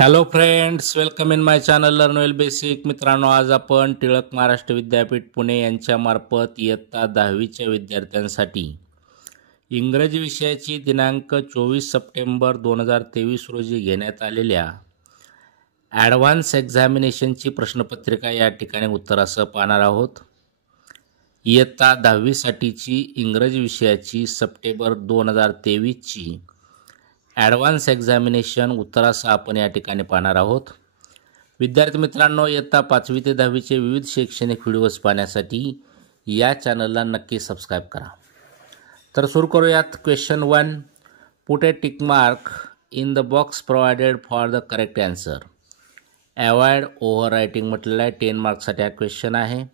Hello friends, welcome in my channel learn well basic. मित्रांनो, आज आपण टिळक महाराष्ट्र विद्यापीठ पुणे यांच्यामार्फत इयत्ता 10वीच्या विद्यार्थ्यांसाठी इंग्रजी विषयाची दिनांक 24 सप्टेंबर 2023 रोजी घेण्यात आलेल्या ॲडव्हान्स एक्झामिनेशनची प्रश्नपत्रिका या ठिकाणी उत्तरासह पाहणार आहोत. इयत्ता 10वीसाठीची इंग्रजी विषयाची सप्टेंबर 2023ची ॲडव्हान्स एक्झामिनेशन उत्तरासह आपण या ठिकाणी पाहणार आहोत. विद्यार्थी मित्रांनो, इयत्ता 5वी ते 10वीचे विविध शैक्षणिक व्हिडिओज पाहण्यासाठी या चॅनलला नक्की सबस्क्राईब करा. तर सुरू करूयात. Question 1, put a tick mark in the box provided for the correct answer. Avoid over writing म्हटलेलं आहे. 10 मार्क्ससाठी हा क्वेश्चन आहे.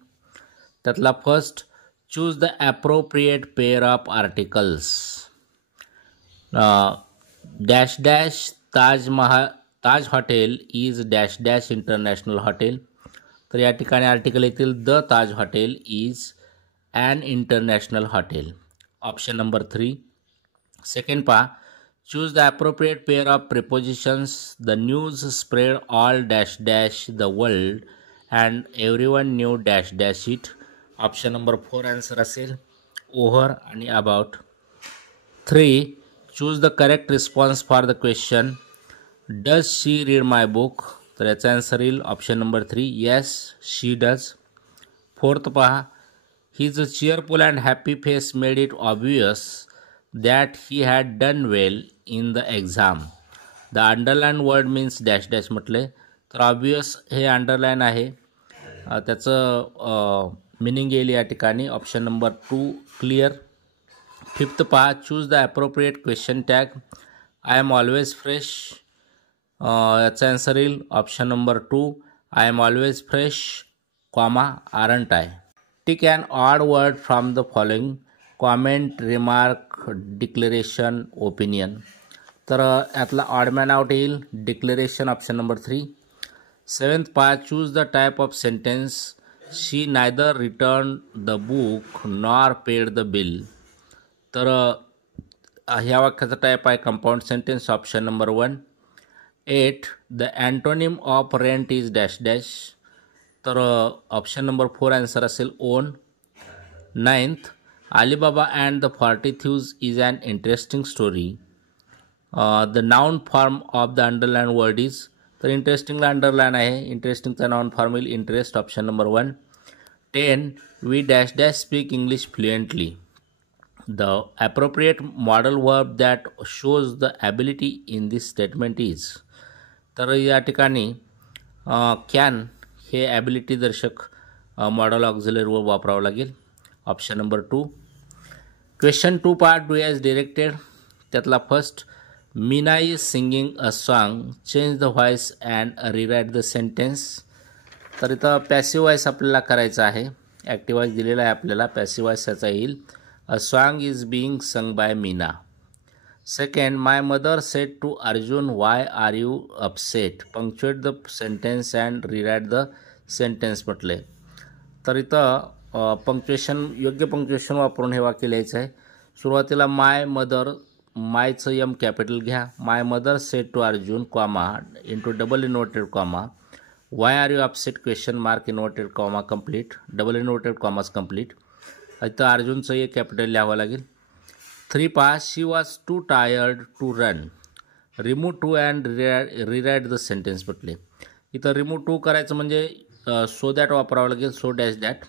त्यातला first, choose the appropriate pair of articles. Dash dash Taj hotel is dash dash international hotel. तर या ठिकाणी article येतील the Taj hotel is an international hotel. Option number 3. Second पहा, choose the appropriate pair of prepositions. The news spread all dash dash the world and everyone knew dash dash it. Option number 4 answer असेल over आणि about. 3. Choose the correct response for the question. Does she read my book. तर याचा answer येईल option number 3, yes she does. 4th पहा, his cheerful and happy face made it obvious that he had done well in the exam. The underline word means dash dash म्हटले. तर obvious हे underline आहे, त्याचं meaning येईल या ठिकाणी option number 2 clear. 5th पहा, choose the appropriate question tag. I am always fresh. याचा आन्सर येईल option number 2, I am always fresh, comma aren't I. Tick an odd word from the following. Comment, remark, declaration, opinion. तर यातला odd man out येईल declaration, option number 3. 7th पहा, choose the type of sentence. She neither return the book nor paid the bill. तर ह्या वाक्याचा type आहे compound sentence, option number 1. 8. The antonym of rent is dash dash. तर option number 4 answer असेल own. 9th, Alibaba and the 40 thieves is an interesting story. The noun form of the underline word is. तर इंटरेस्टिंगला underline आहे, इंटरेस्टिंगचा noun form येईल interest, option number 1. 10. We dash dash speak English fluently. The appropriate modal verb that shows the ability in this statement is. तर या ठिकाणी can हे ability दर्शक मॉडल ऑक्झिलरी वर्ब वापरावं लागेल, ऑप्शन नंबर 2. क्वेश्चन 2 पहा, do as directed. त्यातला first, Meena is singing a song, change the voice and rewrite the sentence. तर इथं पॅसिव्ह व्हॉइस आपल्याला करायचं आहे. ॲक्टिव्ह व्हॉइस दिलेला आहे आपल्याला, पॅसिव्ह व्हॉइस याचा येईल A song is being sung by Meena. Second, my mother said to Arjun, why are you upset? Punctuate the sentence and rewrite the sentence म्हटले. तर इथं पंक्च्युएशन, योग्य पंक्च्युएशन वापरून हे वाक्य लिहायचं आहे. सुरुवातीला माय मदर, मायचं एम कॅपिटल घ्या. My mother said to Arjun, comma into double inverted comma, why are you upset question mark inverted comma complete, double inverted commas complete. इथं अर्जुनचं एक कॅपिटल लिहावं लागेल. 3 पहा, she was too tired to run. Remove to and rewrite the sentence म्हटले. इथं remove to करायचं म्हणजे सो दॅट वापरावं लागेल, so dash that.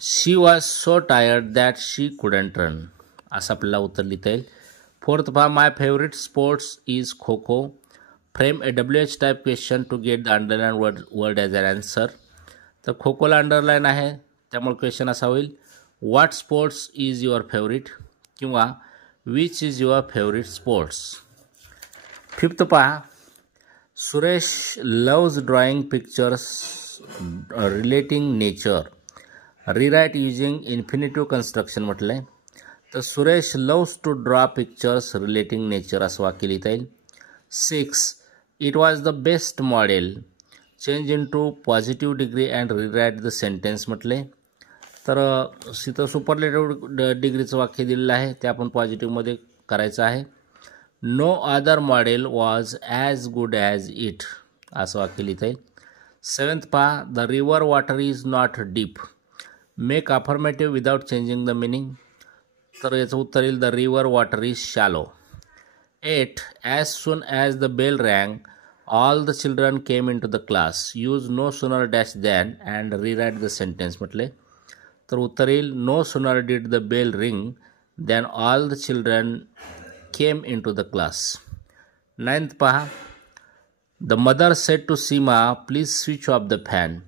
She was so tired that she couldn't run, असं आपल्याला उत्तर लिहिता येईल. 4th पहा, my favourite sports is kho kho. Frame a WH type question to get the underline word as an answer. तर खो खोला अंडरलाईन आहे, त्यामुळे क्वेश्चन असा होईल, what sports is your favourite किंवा which is your favourite sports. 5th पहा, Suresh loves drawing pictures relating nature. Rewrite using infinitive construction म्हटलं आहे. तर Suresh loves to draw pictures relating nature असं वाक्य लिहिता येईल. 6. It was the best model. Change into positive degree and rewrite the sentence म्हटले. तर इथं सुपरलेटिव्ह डिग्रीचं वाक्य दिलेलं आहे, ते आपण पॉझिटिव्हमध्ये करायचं आहे. No other model was as good as it, असं वाक्य लिहिता येईल. 7th पहा, the river water is not deep. Make affirmative without changing the meaning. तर याचं उत्तर येईल the river water is shallow. 8, as soon as the bell rang all the children came into the class. Use no sooner dash than and rewrite the sentence म्हटले. तर उत्तर येईल no sooner did the bell ring than all the children came into the class. 9th पहा, the mother said to Seema please switch off the fan.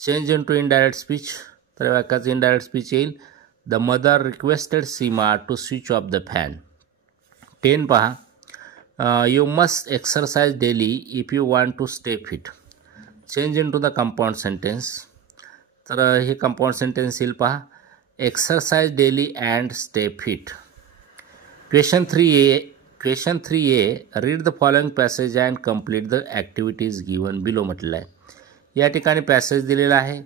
Change into indirect speech. तर वाक्याचं indirect speech येईल the mother requested Seema to switch off the fan. 10 पहा, you must exercise daily if you want to stay fit. Change into the compound sentence. तर हे compound sentence येईल पहा, exercise daily and stay fit. Question 3A, read the following passage and complete the activities given below म्हटलेलं आहे. या ठिकाणी passage दिलेला आहे,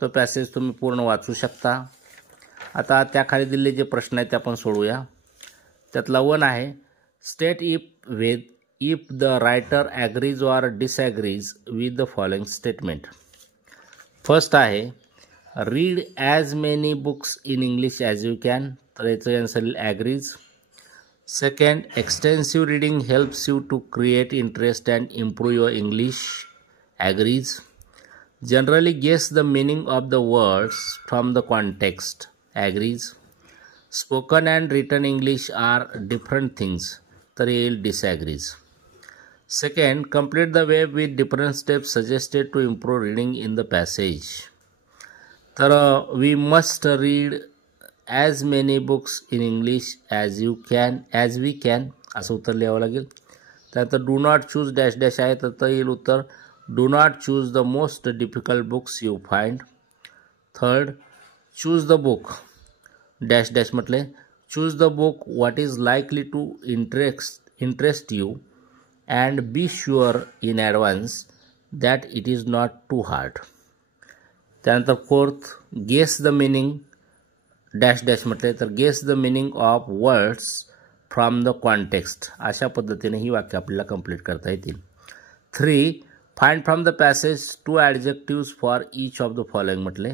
तो पॅसेज तुम्ही पूर्ण वाचू शकता. आता त्याखाली दिलेले जे प्रश्न आहेत ते आपण सोडवूया. त्यातला 1 आहे, state if the writer agrees or disagrees with the following statement. First आहे, read as many books in English as you can. तर याचं आन्सर येईल agrees. Second, extensive reading helps you to create interest and improve your English. Agrees. Generally guess the meaning of the words from the context. Agrees. Spoken and written English are different things. तर येईल disagrees. Second, complete the web with different steps suggested to improve reading in the passage. तर we must read as many books in English as we can असं उत्तर लिहावं लागेल. त्यानंतर do not choose dash dash आहे, तर येईल उत्तर do not choose the most difficult books you find. Third, choose the book dash dash म्हटले, choose the book what is likely to interest you and be sure in advance that it is not too hard. त्यानंतर fourth, guess the meaning dash dash म्हटले, तर guess the meaning of words from the context. अशा पद्धतीने ही वाक्य आपल्याला complete करता येतील. 3, find from the passage 2 adjectives for each of the following म्हटले.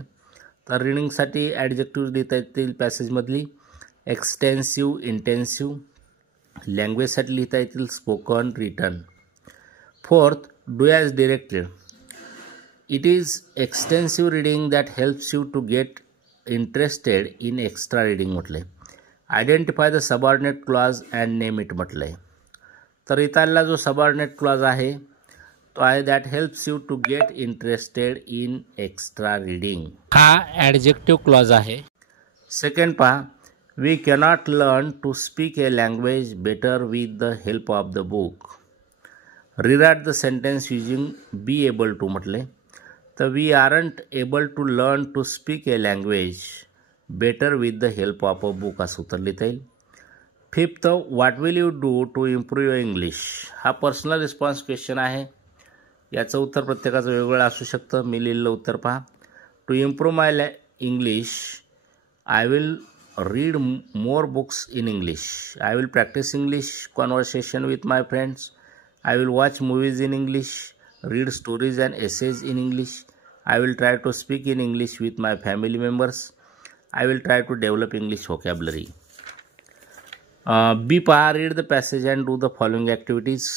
तर रिडिंगसाठी ॲडजेक्टिव्स लिहिता येतील पॅसेजमधली, एक्सटेन्सिव्ह, इंटेन्सिव्ह. लँग्वेजसाठी लिहिता येतील spoken, written. Fourth, do as directed. It is extensive reading that helps you to get interested in extra reading म्हटले. Identify the subordinate clause and name it म्हटलं आहे. तर इथला जो सबऑर्डिनेट क्लॉज आहे तो आहे that helps you to get interested in extra reading. हा ॲडजेक्टिव्ह क्लॉज आहे. सेकंड पहा, we cannot learn to speak a language better with the help of the book. Rewrite the sentence using be able to म्हटले. तर we aren't able to learn to speak a language better with the help of a book असं उत्तर लिहिता येईल. Fifth, what will you do to improve your English. हा personal response question आहे. याचं उत्तर प्रत्येकाचं वेगवेगळं असू शकतं. मी लिहिलेलं उत्तर पहा, to improve my English I will read more books in English. I will practise English conversation with my friends. I will watch movies in English, read stories and essays in English. I will try to speak in English with my family members. I will try to develop English vocabulary. B पहा, read the passage and do the following activities.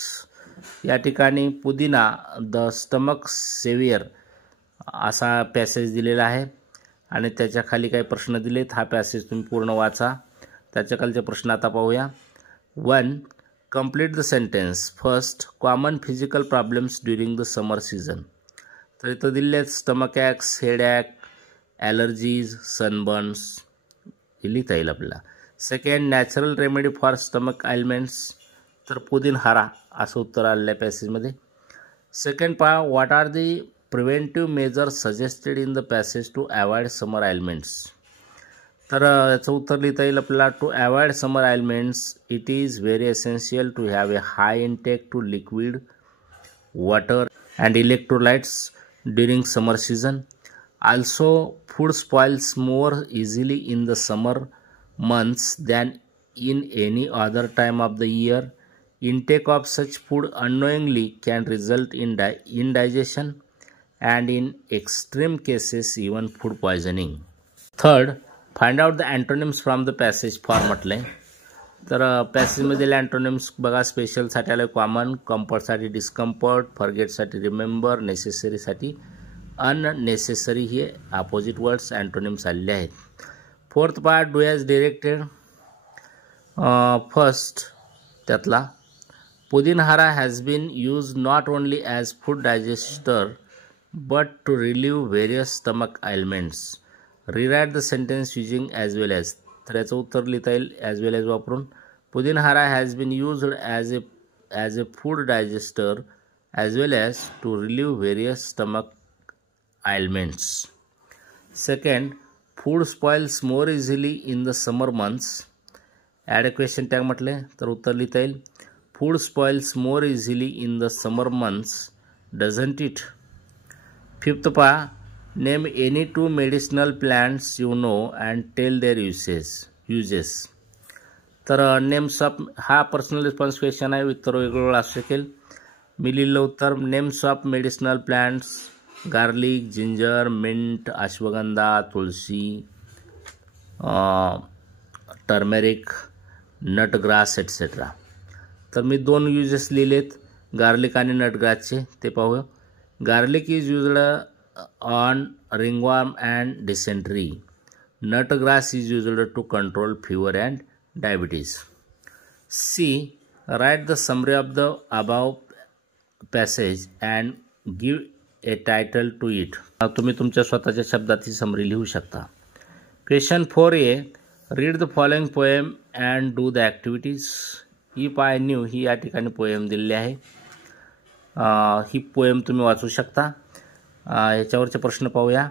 या ठिकाणी पुदिना the stomach saviour असा passage दिलेला आहे आणि त्याच्या खाली काही प्रश्न दिलेत. हा पॅसेज तुम्ही पूर्ण वाचा. त्याच्या खालचे प्रश्न आता पाहूया. 1, complete the sentence. First, common physical problems during the summer season. तर इथं दिले आहेत stomach aches, headache, allergies, sunburns लिहिता येईल आपल्याला. Second, natural remedy for stomach ailments. तर पुदिन हारा असं उत्तर आलेलं आहे पॅसेजमध्ये. सेकंड पहा, what are the preventive measures suggested in the passage to avoid summer ailments. तर याचं उत्तर लिहिता येईल आपल्याला, to avoid summer ailments it is very essential to have a high intake to liquid water and electrolytes during summer season. Also food spoils more easily in the summer months than in any other time of the year. Intake of such food unknowingly can result in indigestion and in extreme cases even food poisoning. Third, find out the antonyms from the passage for म्हटलंय. तर पॅसेजमधील antonyms बघा. स्पेशलसाठी आलं common, कम्फर्टसाठी discomfort, फॉरगेटसाठी remember, नेसेसरीसाठी unnecessary हे opposite words antonyms आलेले आहेत. Fourth part, do as directed. First त्यातला Pudinhara has been use not only as food digester but to relieve various stomach ailments. Rewrite the sentence using as well as. तर याचं उत्तर लिहिता येईल as well as वापरून. Pudinhara has been used as a food digester as well as to relieve various stomach ailments. Second, food spoils more easily in the summer months. Add a question tag म्हटले तर उत्तर लिहिता येईल food spoils more easily in the summer months, doesn't it? Fifth पहा, name any two medicinal plants you know and tell their uses. तर names of हा personal response question आहे. उत्तर वेगवेगळं असू शकेल. मी लिहिलं उत्तर names of medicinal plants garlic, ginger, mint, ashwagandha, tulsi, turmeric, nutgrass etcetera. तर मी 2 युजेस लिहिलेत गार्लिक आणि नटग्रासचे, ते पाहूया. Garlic is used on ringworm and dysentery. Nutgrass is used to control fever and diabetes. C, write the summary of the above passage and give a title to it. तुम्ही तुमच्या स्वतःच्या शब्दात ही summary लिहू शकता. Question 4A, read the following poem and do the activities. If I knew ही या ठिकाणी पोएम दिलेली आहे. ही पोएम तुम्ही वाचू शकता. याच्यावरचे प्रश्न पाहूया.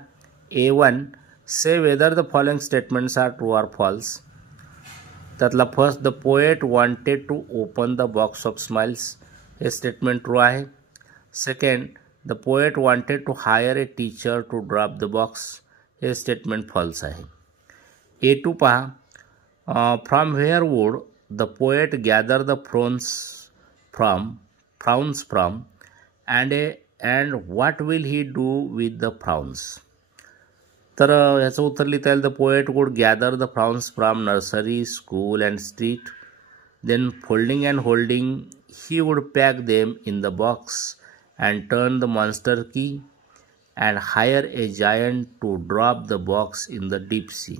A1, say whether the following statements are true or false. त्यातला first, the poet wanted to open the box of smiles. हे स्टेटमेंट ट्रू आहे. Second, the poet wanted to hire a teacher to drop the box. हे statement false आहे. A2 पहा, from where would the poet gather the frowns from and what will he do with the frowns. तर ह्याचं उत्तर लिहिता येईल the poet would gather the frowns from nursery, school and street. Then folding and holding he would pack them in the box and turn the monster key and hire a giant to drop the box in the deep sea.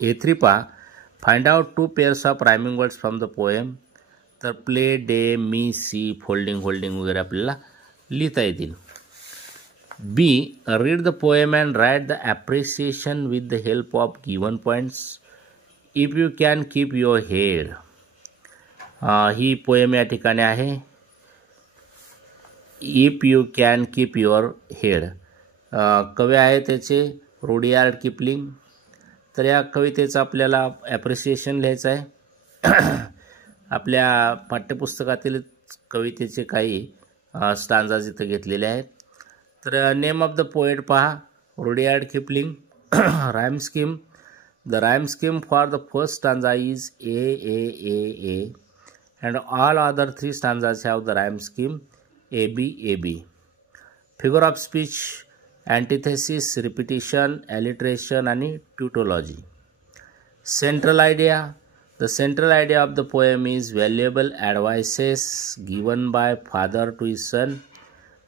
A3 पहा, find out 2 pairs of rhyming words from the poem. तर play, day, me, see, folding, holding वगैरे आपल्याला लिहिता येतील. B, read the poem and write the appreciation with the help of given points. If you can keep your head. He poem या ठिकाणी आहे. If you can keep your head. कवी आहे त्याचे रुडियार्ड किपलिंग. तर या कवितेचं आपल्याला ॲप्रिसिएशन लिहायचं आहे. आपल्या पाठ्यपुस्तकातील कवितेचे काही स्टांजाज इथं घेतलेले आहेत. तर नेम ऑफ द पोएट पहा, Rudyard Kipling. Rhyme scheme, the rhyme scheme for the first stanza is A and all other 3 stanzas have the rhyme scheme AB. Figure of speech, antithesis, repetition, alliteration आणि tautology. Central idea, the central idea of the poem is valuable advices given by father to his son.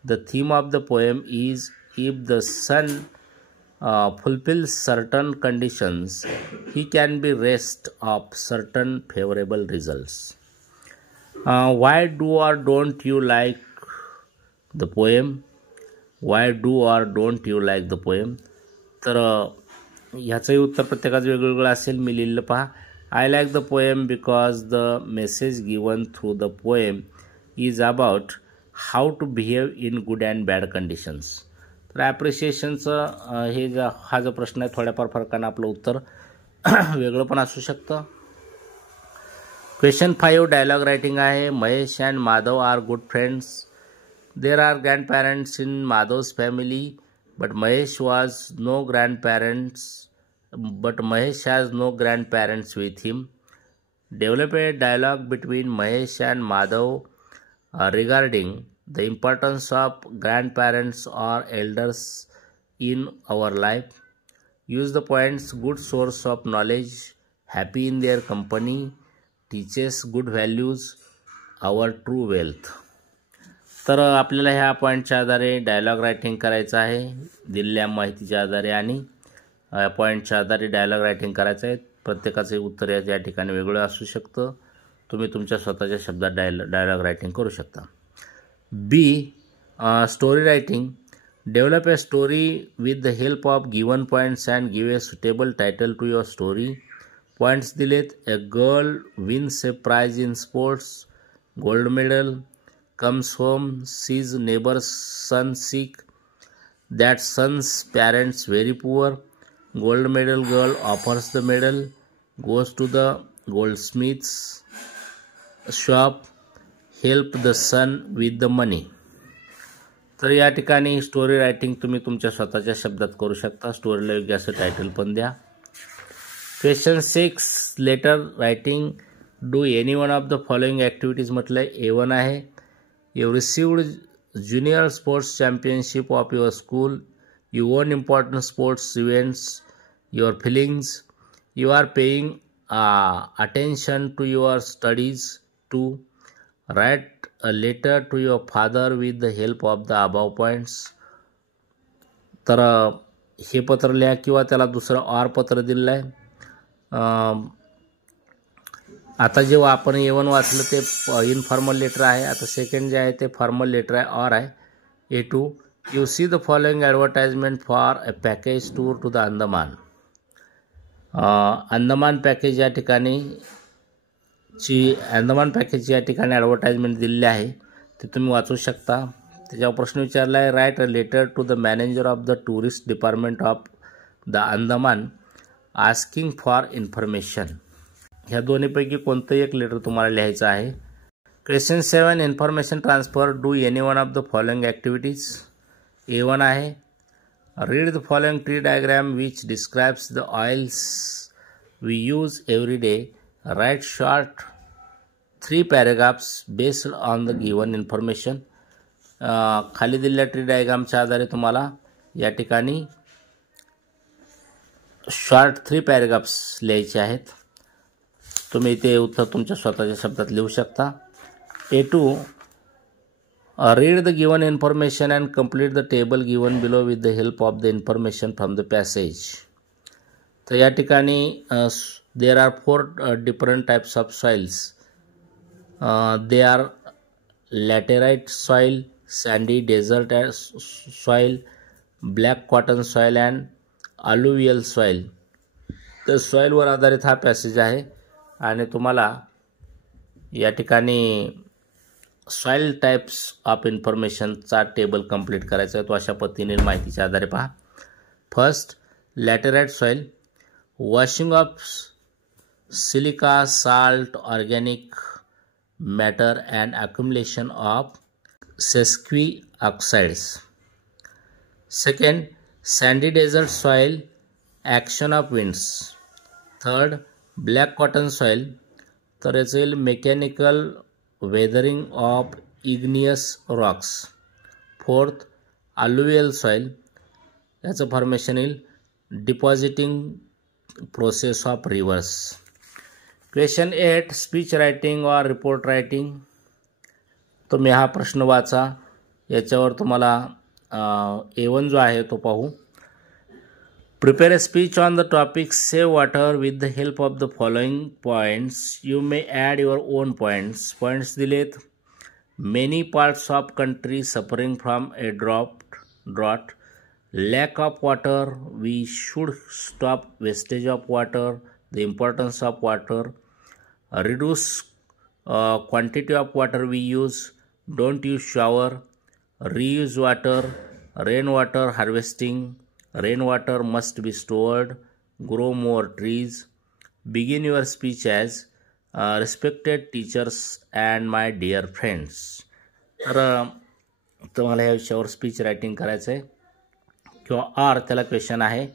The theme of the poem is if the son fulfills certain conditions, he can be rest of certain favorable results. Why do or don't you like the poem? Why do or don't you like the poem? तर ह्याचंही उत्तर प्रत्येकाचं वेगवेगळं असेल. मी लिहिलं पहा, I like the poem because the message given through the poem is about how to behave in good and bad conditions. तर ॲप्रिशिएशनचं हा जो प्रश्न आहे थोड्याफार फरकानं आपलं उत्तर वेगळं पण असू शकतं. क्वेश्चन 5 डायलॉग रायटिंग आहे. Mahesh and Madhav are good friends. There are grandparents in Madhav's family but Mahesh has no grandparents with him. Develop a dialogue between Mahesh and Madhav regarding the importance of grandparents or elders in our life. Use the points good source of knowledge, happy in their company, teaches good values, our true wealth. तर आपल्याला ह्या पॉईंटच्या आधारे dialogue writing करायचं आहे दिलेल्या माहितीच्या आधारे आणि पॉईंटच्या आधारे डायलॉग रायटिंग करायचं आहे. प्रत्येकाचे उत्तर या ठिकाणी वेगळं असू शकतं. तुम्ही तुमच्या स्वतःच्या शब्दात डायलॉग रायटिंग करू शकता. B story writing. Develop a story with the help of given points and give a suitable title to your story. Points दिलेत. A girl wins a prize in sports, gold medal. Comes home, sees neighbor's son sick, that son's parents very poor. Gold medal girl offers the medal, goes to the goldsmith's shop, help the son with the money. तर या ठिकाणी story writing तुम्ही तुमच्या स्वतःच्या शब्दात करू शकता. स्टोरीला योग्य असं टायटल पण द्या. Question 6 letter writing. Do any one of the following activities म्हटलं आहे. A1 आहे. You received junior sports championship of your school. You won important sports events. Your feelings. You are paying attention to your studies. 2. Write a letter to your father with the help of the above points. तर हे पत्र लिहा किंवा त्याला दुसरं or पत्र दिलेलं आहे. आता जेव्हा आपण A1 वाचलं ते इनफॉर्मल लेटर आहे. आता सेकंड जे आहे ते फॉर्मल लेटर आहे, ऑर आहे. A2. You see the following advertisement for a package tour to the Andaman. Andaman package या ठिकाणी ॲडव्हर्टाइजमेंट दिलेली आहे, ते तुम्ही वाचू शकता. त्याच्यावर प्रश्न विचारला आहे. Write a letter to the manager of the tourist department of the Andaman asking for information. ह्या दोन्हीपैकी कोणतंही एक लेटर तुम्हाला लिहायचं आहे. Question 7 information transfer. Do any one of the following activities. A1 आहे. Read the following tree diagram which describes the oils we use every day. Write short 3 paragraphs based on the given information. खाली दिलेल्या tree डायग्रामच्या आधारे तुम्हाला या ठिकाणी short 3 paragraphs लिहायचे आहेत. तुम्ही ते उत्तर तुमच्या स्वतःच्या शब्दात लिहू शकता. A2 read the given information and complete the table given below with the help of the information from the passage. तर या ठिकाणी there are 4 different types of soils. They are laterite soil, sandy desert soil, black cotton soil and alluvial soil. तर सॉइलवर आधारित हा passage आहे आणि तुम्हाला या ठिकाणी सॉइल टाइप्स ऑफ इन्फॉर्मेशनचा टेबल कंप्लीट करायचा आहे. तो अशा पद्धतीने माहितीच्या आधारे पहा. First, laterite soil. Washing of silica, salt, organic matter and accumulation of sesquioxides. Second, sandy desert soil, action of winds. Third, black cotton soil. तर याचं येईल mechanical weathering of igneous rocks. Fourth, alluvial soil. याचं formation येईल depositing process of rivers. Question 8 speech writing or report writing. तुम्ही हा प्रश्न वाचा. याच्यावर तुम्हाला A1 जो आहे तो पाहू. Prepare a speech on the topic save water with the help of the following points. You may add your own points. Points dilet. Many parts of country suffering from a drought. Lack of water. We should stop wastage of water. The importance of water. Reduce quantity of water we use. Don't use shower. Reuse water. Rainwater harvesting. Rainwater must be stored. Grow more trees. Begin your speech as respected teachers and my dear friends. तर तुम्हाला या विषयावर speech writing करायचं आहे किंवा R त्याला question आहे.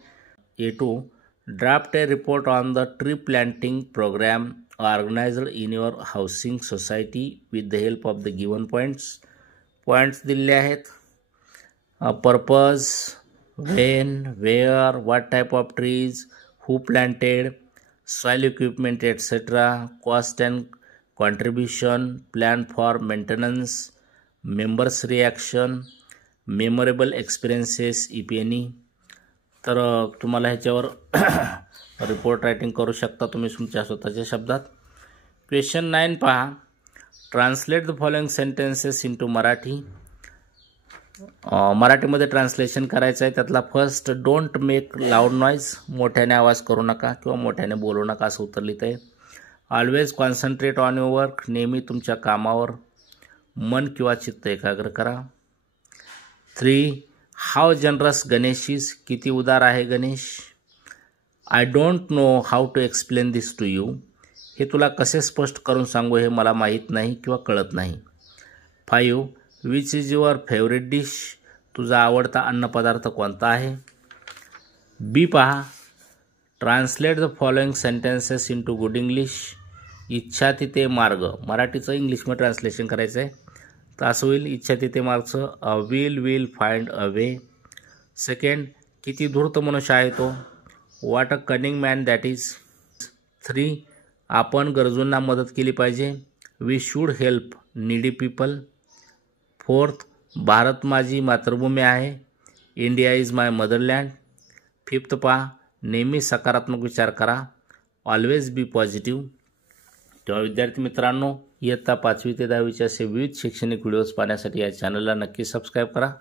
A2 draft a report on the tree planting programme organised in your housing society with the help of the given points दिलेले आहेत. Purpose, when, where, what type of trees, who planted, soil equipment etcetera, cost and contribution, plan for maintenance, members reaction, memorable experiences if any. तर तुम्हाला ह्याच्यावर report writing करू शकता तुम्ही तुमच्या स्वतःच्या शब्दात. क्वेश्चन 9 पहा. Translate the following sentences into Marathi. मराठीमध्ये ट्रान्सलेशन करायचं आहे. त्यातला first, don't make loud noise, मोठ्याने आवाज करू नका किंवा मोठ्याने बोलू नका असं उत्तर लिहितं आहे. Always concentrate on your work, नेहमी तुमच्या कामावर मन किंवा चित्त एकाग्र करा. 3, हाऊ जनरस गणेश इज, किती उदार आहे Ganesh. I don't know how to explain this to you, हे तुला कसे स्पष्ट करून सांगू हे मला माहीत नाही किंवा कळत नाही. 5, which is your favourite dish, तुझा आवडता अन्नपदार्थ कोणता आहे. बी पहा. Translate the following sentences into good English. इच्छा तिथे मार्ग, मराठीचं इंग्लिशमध्ये ट्रान्सलेशन करायचं आहे. तर असं होईल, इच्छा तिथे मार्गचं a will find a way. Second, किती धूर्त मनुष्य आहे तो, व्हॉट अ कनिंग मॅन दॅट इज. 3, आपण गरजूंना मदत केली पाहिजे, we should help needy people. 4th, Bharat माझी मातृभूमी आहे, India is my motherland. 5th पहा. नेहमी सकारात्मक विचार करा, ऑलवेज बी पॉझिटिव्ह. तेव्हा विद्यार्थी मित्रांनो, इयत्ता 5वी ते 10वीचे असे विविध शैक्षणिक व्हिडिओज पाहण्यासाठी या चॅनलला नक्की सबस्क्राईब करा.